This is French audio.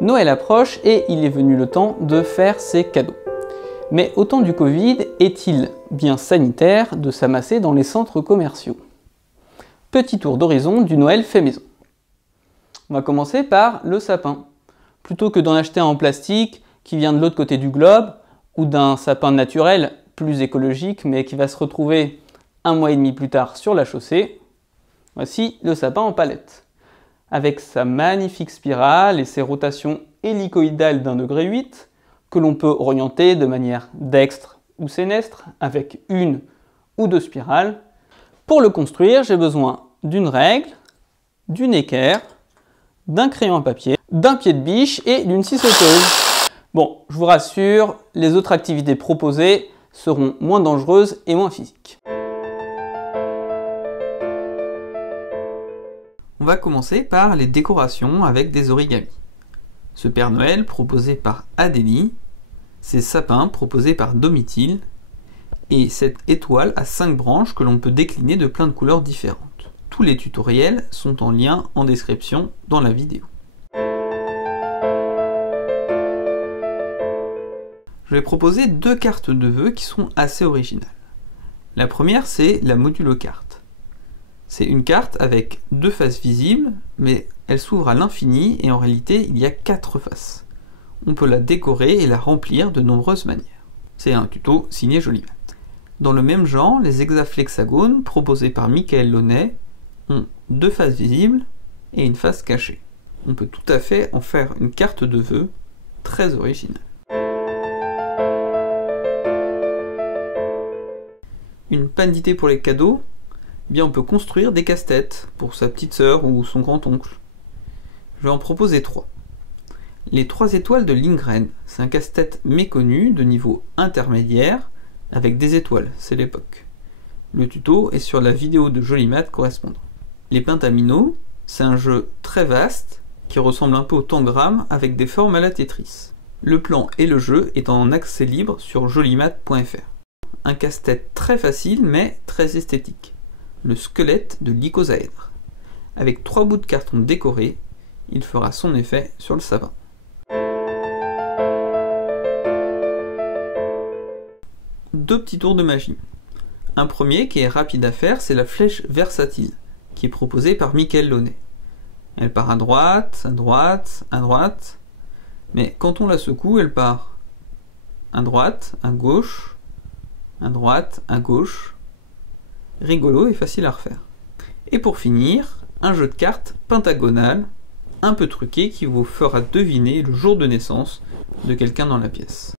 Noël approche et il est venu le temps de faire ses cadeaux. Mais au temps du Covid, est-il bien sanitaire de s'amasser dans les centres commerciaux? Petit tour d'horizon du Noël fait maison. On va commencer par le sapin. Plutôt que d'en acheter un en plastique qui vient de l'autre côté du globe, ou d'un sapin naturel plus écologique mais qui va se retrouver 1 mois et demi plus tard sur la chaussée, voici le sapin en palette. Avec sa magnifique spirale et ses rotations hélicoïdales d'1,8 degré, que l'on peut orienter de manière dextre ou sénestre avec 1 ou 2 spirales. Pour le construire, j'ai besoin d'une règle, d'une équerre, d'un crayon à papier, d'un pied de biche et d'une scie sauteuse. Bon, je vous rassure, les autres activités proposées seront moins dangereuses et moins physiques. On va commencer par les décorations avec des origamis. Ce Père Noël proposé par Adélie, ces sapins proposés par Domitil, et cette étoile à 5 branches que l'on peut décliner de plein de couleurs différentes. Tous les tutoriels sont en lien en description dans la vidéo. Je vais proposer 2 cartes de vœux qui sont assez originales. La première, c'est la modulo carte. C'est une carte avec 2 faces visibles, mais elle s'ouvre à l'infini et en réalité il y a 4 faces. On peut la décorer et la remplir de nombreuses manières. C'est un tuto signé Jolimat. Dans le même genre, les hexaflexagones proposés par Michael Launay ont 2 faces visibles et une face cachée. On peut tout à fait en faire une carte de vœux très originale. Une panne d'idées pour les cadeaux? Bien, on peut construire des casse-têtes pour sa petite sœur ou son grand-oncle. Je vais en proposer 3. Les 3 étoiles de Lindgren, c'est un casse-tête méconnu de niveau intermédiaire avec des étoiles, c'est l'époque. Le tuto est sur la vidéo de Jolimat correspondant. Les pentaminos, c'est un jeu très vaste qui ressemble un peu au tangram avec des formes à la Tetris. Le plan et le jeu est en accès libre sur jolimat.fr. Un casse-tête très facile mais très esthétique. Le squelette de l'icosaèdre. Avec 3 bouts de carton décorés, il fera son effet sur le sapin. Deux petits tours de magie. Un premier qui est rapide à faire, c'est la flèche versatile, qui est proposée par Michael Launay. Elle part à droite, à droite, à droite, mais quand on la secoue, elle part à droite, à gauche, à droite, à gauche. Rigolo et facile à refaire. Et pour finir, un jeu de cartes pentagonal, un peu truqué, qui vous fera deviner le jour de naissance de quelqu'un dans la pièce.